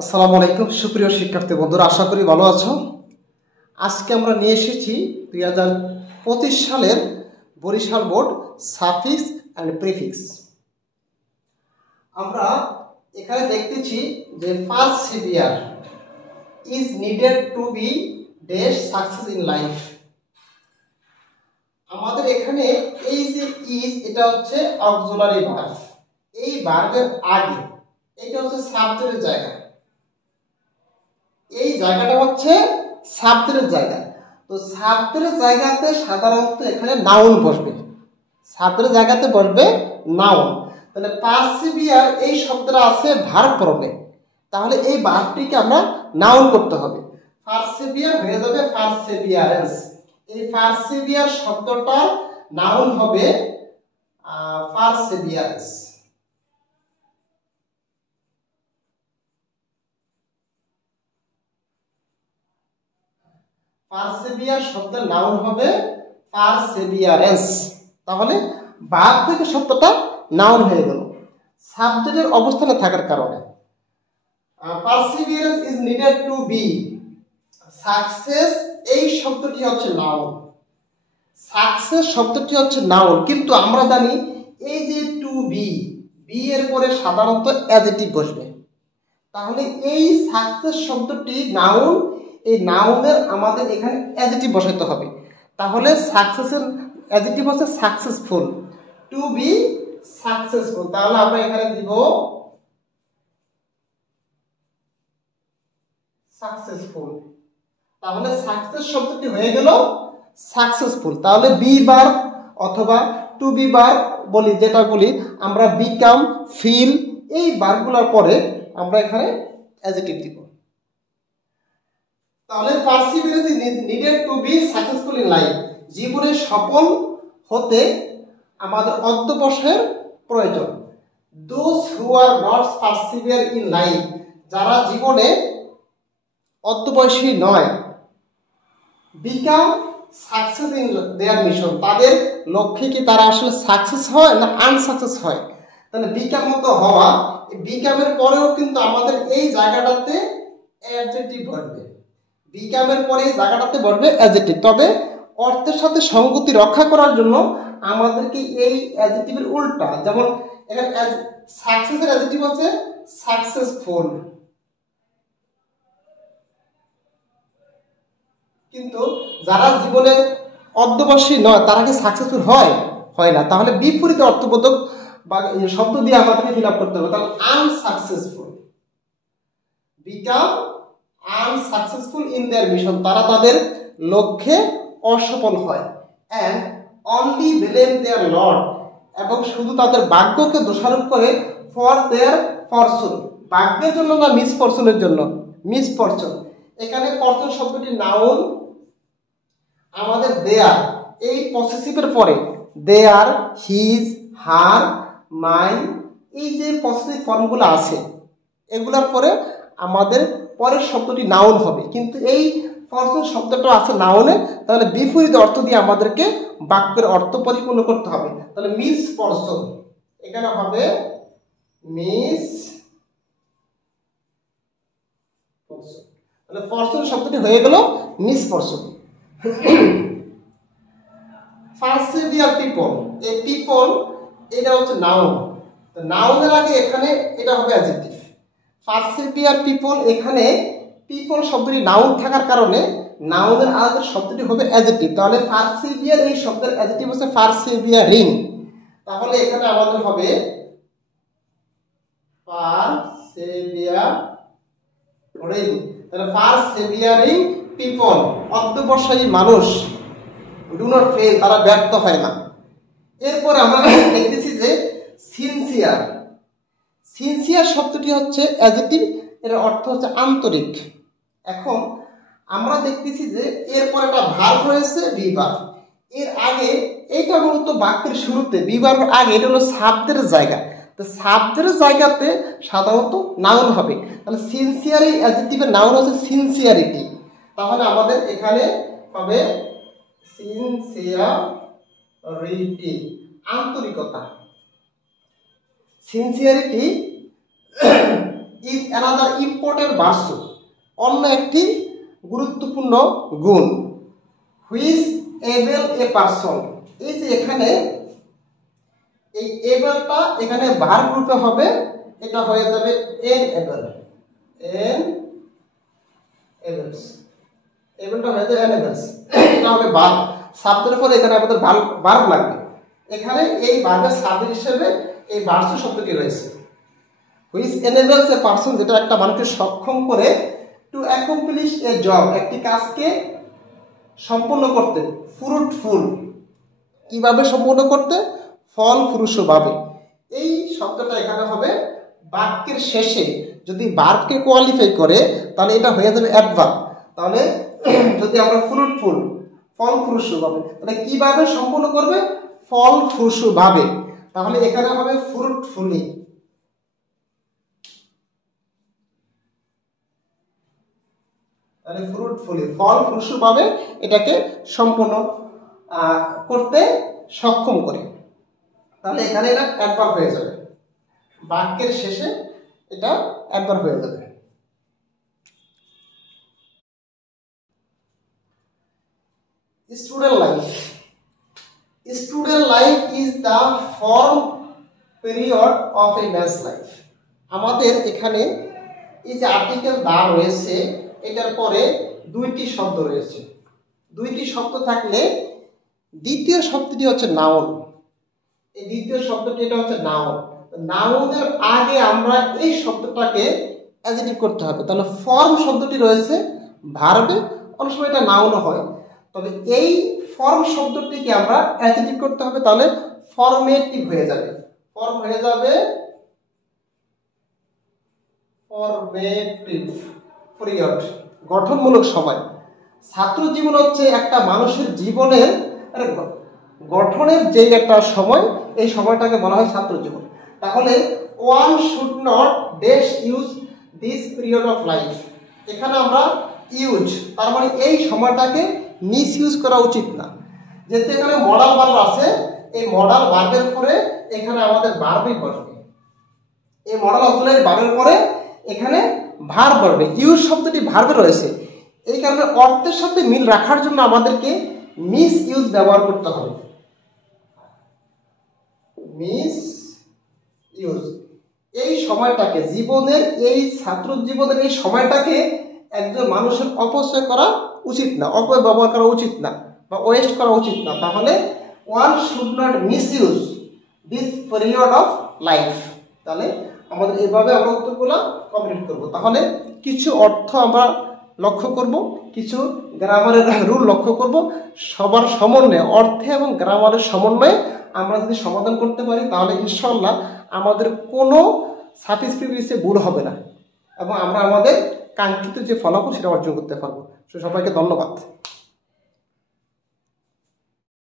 আসসালামু আলাইকুম সুপ্রিয় শিক্ষার্থী বন্ধুরা, আশা করি ভালো আছো। আজকে আমরা নিয়ে এসেছি 2025 সালের Barishal board suffix and prefix. আমরা এখানে দেখতেছি যে persevere is needed to be dash success in life. আমাদের এখানে এই যে ইজ, এটা হচ্ছে অক্সিলারি ভার্ব। এই ভার্বের আগে এটা হচ্ছে সাবজেক্টের জায়গা, এই জায়গাটা হচ্ছে সাবজেক্টের জায়গা। তো সাবজেক্টের জায়গাতে সাধারণত এখানে নাউন বসবে, সাবজেক্টের জায়গাতে বসবে নাউন। তাহলে পারসিভিয়ার এই শব্দটা আছে ভার্ব ফর্মে, তাহলে এই ভার্বটিকে আমরা নাউন করতে হবে। পারসিভিয়ার হয়ে যাবে পারসিভিয়ারেন্স। এই পারসিভিয়ার শব্দটা নাউন হবে পারসিভিয়ারেন্স। পারসিভিয়ার শব্দের নাউন হবে পারসিভিয়ারেন্স। তাহলে ভার্ব থেকে শব্দটা নাউন হয়ে গেল সাবজেক্টের অবস্থানে থাকার কারণে। Perseverance is needed to B success, এই শব্দটি হচ্ছে নাউন। সাকসেস শব্দটি হচ্ছে নাউন, কিন্তু আমরা জানি এই যে টু বি, বি এর পরে সাধারণত অ্যাডজেক্টিভ বসবে। তাহলে এই সাকসেস শব্দটি নাউন, এই নাউনের আমাদের এখানে অ্যাডজেক্টিভ বসাতে হবে। তাহলে সাকসেসের অ্যাডজেক্টিভ হচ্ছে সাকসেসফুল, টু বি সাকসেসফুল। তাহলে আমরা এখানে দিব সাকসেসফুল। তাহলে সাকসেস শব্দটি হয়ে গেল সাকসেসফুল। তাহলে বি ভার্ব অথবা টু বি ভার্ব বলি, যেটা বলি আমরা বিকাম, ফিল, এই ভার্বগুলোর পরে আমরা এখানে অ্যাডজেক্টিভ দিব। তাহলে perseverance is needed to be successful in life. জীবনে সফল হতে আমাদের অধ্যবসায়ের প্রয়োজন। Those who are not persevere in life, যারা জীবনে অধ্যবসায়ী নয়, become success in their mission, তাদের লক্ষ্যে কি তারা আসলে সাকসেস হয় না আনসাকসেস হয়। তাহলে বিকাম মতো হওয়া, বিকামের পরেও কিন্তু আমাদের এই জায়গাটাতে অ্যাডজেক্টিভ বসবে, বিকামের পরে এই জায়গাটাতে বসবে অ্যাডজেক্টিভ। তবে অর্থের সাথে সঙ্গতি রক্ষা করার জন্য আমাদেরকে এই অ্যাডজেক্টিভের উল্টা, যেমন এখানে সাকসেসের অ্যাডজেক্টিভ হচ্ছে সাকসেসফুল, কিন্তু যারা জীবনে অধ্যবসায়ী নয় তারা কি সাকসেসফুল হয়? হয় না। তাহলে বিপরীত অর্থবোধক বা শব্দ দিয়ে আমাদেরকে ফিল আপ করতে হবে। তাহলে unsuccessful, become unsuccessful in their mission, তারা তাদের লক্ষ্যে অসফল হয়। And only blame their lord, এবং শুধু তাদের ভাগ্যকে দোষারোপ করে ফর দেয়ার ফরচুন, ভাগ্যের জন্য না মিসফরচুনের জন্য, মিসফরচুন। এখানে ফরচুন শব্দটি নাউন। আমাদের দেয়ার এই পসেসিভের পরে দেয়ার, হিজ, হার, মাইন, এই যে পসেসিভ ফর্মগুলো আছে এগুলোর পরে আমাদের পরের শব্দটি নাউন হবে, কিন্তু এই ফরচুন শব্দটা আছে নাউনে। তাহলে বিপরীত অর্থ দিয়ে আমাদেরকে বাক্যের অর্থ পরিপূর্ণ করতে হবে। তাহলে মিস ফরচুন, এখানে হবে মিস ফরচুন। তাহলে ফরচুন শব্দটি হয়ে গেল মিস ফরচুন। পারসিভিয়ার পিপল, এই পিপল এটা হচ্ছে নাউন, তো নাউনের আগে এখানে এটা হবে অ্যাডজেক্টিভ। পারসিভিয়ার পিপল, এখানে পিপল শব্দটি নাউন থাকার কারণে নাউনের আগে শব্দটি হবে অ্যাডজেক্টিভ। তাহলে পারসিভিয়ার এই শব্দের অ্যাডজেক্টিভ হচ্ছে পারসিভিয়ারিং। তাহলে এখানে আমাদের হবে পারসিভিয়ারিং। তাহলে পারসিভিয়ারিং পিপল, অধ্যবসায়ী মানুষ, ডু নট ফেল, তারা ব্যর্থ হয় না। এরপরে আমরা দেখতেছি যে সিনসিয়ার। সিনসিয়ার শব্দটি হচ্ছে অ্যাডজেক্টিভ, এর অর্থ হচ্ছে আন্তরিক। এখন আমরা দেখতেছি যে এরপর একটা ভার্ব রয়েছে বি ভার্ব, এর আগে এইটা মূলত বাক্যের শুরুতে বি ভার্বের আগে এটা হলো সাবজেক্টের জায়গা, তো সাবজেক্টের জায়গাতে সাধারণত নাউন হবে। তাহলে সিনসিয়ার এই অ্যাডজেক্টিভের নাউন হচ্ছে সিনসিয়ারিটি। তাহলে আমাদের এখানে হবে সিনসিয়ারিটি, আন্তরিকতা। Sincerity is another important versa, অন্য একটি গুরুত্বপূর্ণ গুণ। হুইচ এবল এ পারসন, এই যে এখানে এই এবলটা এখানে ভার্ব রূপে হবে, এটা হয়ে যাবে এন এবল, এন এবলস, এবলটা হয়ে যাবে এন এবলস, এটা হবে ভার্ব। সাবজেক্টের পরে এখানে আমাদের ভার্ব লাগবে। এখানে এই ভার্বের সাবজেক্ট হিসেবে এই ভার্সু শব্দটি রয়েছে। হুইচ এনেবলস এ পারসন, যেটা একটা মানুষকে সক্ষম করে টু অ্যাকমপ্লিশ এ জব, একটি কাজকে সম্পন্ন করতে, ফ্রুটফুল, কিভাবে সম্পন্ন করতে, ফলপ্রসূভাবে। এই শব্দটা এখানে হবে বাক্যের শেষে যদি ভার্বকে কোয়ালিফাই করে তাহলে এটা হয়ে যাবে অ্যাডভার্ব। তাহলে যদি আমরা ফ্রুটফুল, ফলপ্রসূভাবে, তাহলে কিভাবে সম্পন্ন করবে, ফলপ্রসূভাবে, তাহলে এখানে হবে ফ্রুটফুলি। তাহলে ফ্রুটফুলি, ফলপ্রসূভাবে এটাকে সম্পন্ন করতে সক্ষম করে, তাহলে এখানে এটা অ্যাডভার্ব হয়ে যাবে, বাক্যের শেষে এটা অ্যাডভার্ব হয়ে যাবে। Student life, student life is the form period of a man's life. আমাদের এখানে এই যে আর্টিকেল দা রয়েছে, এটার পরে দুইটি শব্দ রয়েছে। দুইটি শব্দ থাকলে দ্বিতীয় শব্দটি হচ্ছে নাউন। এই দ্বিতীয় শব্দটি এটা হচ্ছে নাউন। নাউনের আগে আমরা এই শব্দটাকে অ্যাডজেক্টিভ করতে হবে। তাহলে ফর্ম শব্দটি রয়েছে ভার্বে, অনেক সময় এটা নাউনও হয়, তবে এই ফর্ম শব্দটিকে আমরা অ্যাডজেক্টিভ করতে হবে, তাহলে ফর্মেটিভ হয়ে যাবে। ফর্ম হয়ে যাবে ফর্মেটিভ পিরিয়ড, গঠনমূলক সময়। ছাত্র জীবন হচ্ছে একটা মানুষের জীবনের গঠনের যে একটা সময়, এই সময়টাকে বলা হয় ছাত্র জীবন। তাহলে one should not dash use this period of life, এখানে আমরা ইউজ, তার মানে এই সময়টাকে মিস ইউজ করা উচিত না। যেহেতু এখানে মডাল ভার্ব আছে, এই মডাল ভার্বের পরে এখানে আমাদের ভার্বই বসবে। এই মডাল অক্সিলারি ভার্বের পরে এখানে ভার্ব বসবে। ইউজ শব্দটি ভার্বে রয়েছে, এই কারণে অর্থের সাথে মিল রাখার জন্য আমাদেরকে মিস ইউজ ব্যবহার করতে হবে। মিস ইউজ, এই সময়টাকে, জীবনের এই ছাত্র জীবনের এই সময়টাকে একজন মানুষের অপচয় করা উচিত না, অপব্যবহার করা উচিত না, বা ওয়েস্ট করা উচিত না। তাহলে one should not miss use this period of life. তাহলে আমাদের এভাবে আমরা উত্তরগুলো কমপ্লিট করব। তাহলে কিছু অর্থ আমরা লক্ষ্য করব, কিছু গ্রামারের রুল লক্ষ্য করব। সবার সমন্বয়ে, অর্থে এবং গ্রামারের সমন্বয়ে আমরা যদি সমাধান করতে পারি তাহলে ইনশাআল্লাহ আমাদের কোনো সাবস্ক্রিপ্টে ভুল হবে না এবং আমরা আমাদের কাঙ্ক্ষিত যে ফলাফল সেটা অর্জন করতে পারবো। সবাইকে ধন্যবাদ।